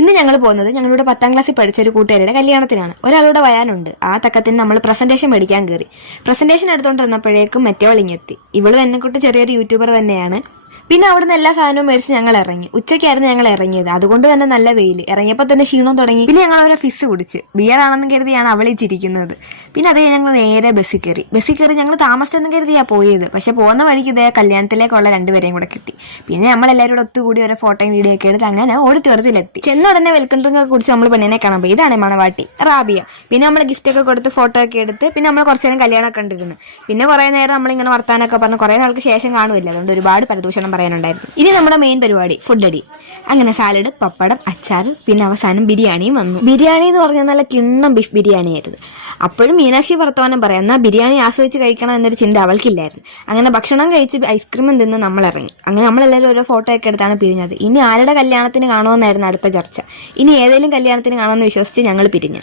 ഇന്ന് ഞങ്ങൾ പോകുന്നത് ഞങ്ങളുടെ 10ാം ക്ലാസ്സിൽ പഠിച്ച ഒരു കൂട്ടുകാരുടെ കല്യാണത്തിനാണ്. ഒരാളുടെ വരാനുണ്ട്. ആ തക്കത്തിന് നമ്മൾ പ്രസന്റേഷൻ മേടിക്കാൻ കയറി. പ്രസന്റേഷൻ എടുത്തോണ്ടിരുന്നപ്പോഴേക്കും മറ്റേവൾ ഇങ്ങെത്തി. ഇവളും എന്നെക്കൂട്ട് ചെറിയൊരു യൂട്യൂബർ തന്നെയാണ്. പിന്നെ അവിടുന്ന് എല്ലാ സാധനവും മേടിച്ച് ഞങ്ങൾ ഇറങ്ങി. ഉച്ചയ്ക്കായിരുന്നു ഞങ്ങൾ ഇറങ്ങിയത്. അതുകൊണ്ട് തന്നെ നല്ല വെയിൽ. ഇറങ്ങിയപ്പോൾ തന്നെ ക്ഷീണം തുടങ്ങി. പിന്നെ ഞങ്ങൾ ഓരോ ഫിസ് കുടിച്ച് ബിയർ ആണെന്ന് കരുതിയാണ് അവളിച്ചിരിക്കുന്നത്. പിന്നെ അതേ ഞങ്ങൾ നേരെ ബസ്സിൽ കയറി ഞങ്ങൾ താമസിച്ചെന്ന് കരുതിയാ പോയത്. പക്ഷെ പോകുന്ന വഴിക്ക് ഇതേ കല്യാണത്തിലേക്കുള്ള രണ്ടുപേരെയും കൂടെ കിട്ടി. പിന്നെ നമ്മളെല്ലാവരും കൂടെ ഒത്തുകൂടി ഓരോ ഫോട്ടോയും വീഡിയോ ഒക്കെ എടുത്ത് അങ്ങനെ ഓഡിറ്റോറിയത്തിലെത്തി. ചെന്ന ഉടനെ വെൽക്കം ഡ്രിങ്ക് ഒക്കെ കുടിച്ച് നമ്മൾ പെണ്ണിനെ കാണാൻ പോയി. ഇതാണ് മണവാട്ടി റാബിയ. പിന്നെ നമ്മൾ ഗിഫ്റ്റ് ഒക്കെ കൊടുത്ത് ഫോട്ടോ ഒക്കെ എടുത്ത് പിന്നെ നമ്മൾ കുറച്ച് നേരം കല്യാണമൊക്കെ കണ്ടിരുന്നു. പിന്നെ കുറേ നേരം നമ്മളിങ്ങനെ വർത്താനൊക്കെ പറഞ്ഞ് കുറേ നാൾക്ക് ശേഷം കാണുമില്ല. അതുകൊണ്ട് ഒരുപാട് പരദൂഷണം പറയാനുണ്ടായിരുന്നു. ഇനി നമ്മുടെ മെയിൻ പരിപാടി ഫുഡ് അടി. അങ്ങനെ സാലഡ്, പപ്പടം, അച്ചാർ, പിന്നെ അവസാനം ബിരിയാണിയും വന്നു. ബിരിയാണി എന്ന് പറഞ്ഞാൽ നല്ല കിണ്ണം ബീഫ് ബിരിയാണി ആയിരുന്നു. അപ്പോഴും മീനാക്ഷി വർത്തമാനം പറയാം, എന്നാൽ ബിരിയാണി ആസ്വദിച്ച് കഴിക്കണം എന്നൊരു ചിന്ത അവൾക്കില്ലായിരുന്നു. അങ്ങനെ ഭക്ഷണം കഴിച്ച് ഐസ്ക്രീമും തിന്ന് നമ്മൾ ഇറങ്ങി. അങ്ങനെ നമ്മളെല്ലാവരും ഓരോ ഫോട്ടോ ഒക്കെ എടുത്താണ് പിരിഞ്ഞത്. ഇനി ആരുടെ കല്യാണത്തിന് കാണുമെന്നായിരുന്നു അടുത്ത ചർച്ച. ഇനി ഏതെങ്കിലും കല്യാണത്തിന് കാണുമെന്ന് വിശ്വസിച്ച് ഞങ്ങൾ പിരിഞ്ഞു.